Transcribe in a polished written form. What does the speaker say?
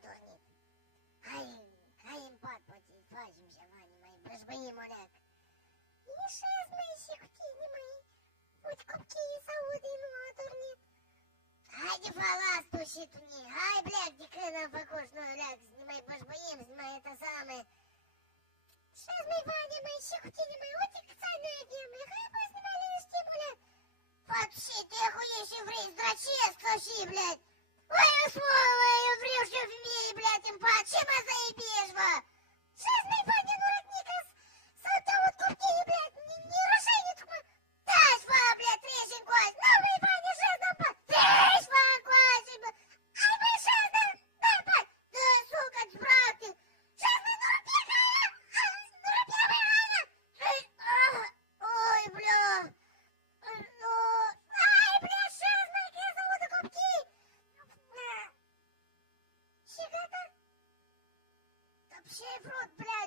adormit. Hai în pat, poate facem ceva, ne mai bășbăim o leac. Ieșesc, măi, și cu tine, măi. Uite, copiii s-aude, nu a adormit. Haide, fă, las tu și tu, hai, bleac, de când am făcut și noi leac, să ne mai bășbăim, să ne mai это самое. Și-ați, măi, Vania, măi, și cu tine, măi, uite câți ani noi avem, măi, hai, bă, să ne mai liniștim, bleac. Fac și te охуеешь și vrei să drăcesc sau și, блядь. Ой, сволă, eu vreau și o femeie, блядь, în pat, ce mă заебешь, bă? Și-ați, măi, Vania, nu rătnică, să te aud copiii, блядь, не рожай, tu, mă. Taci, bă, блядь, treci încoace, nu, măi, Vania, și-ați, dă-mi pat, treci, bă, încoace, bă. Hai, băi, și-ați, dă-mi pat, dă, sucă-ți, frate. Și-ați, măi, nu rupi ca aia, nu rupi, băi, Vania. Ой, бля. Ну, ай, бля, сейчас, мой, я зовут копки. Și gata? Вообще, фрут, бля,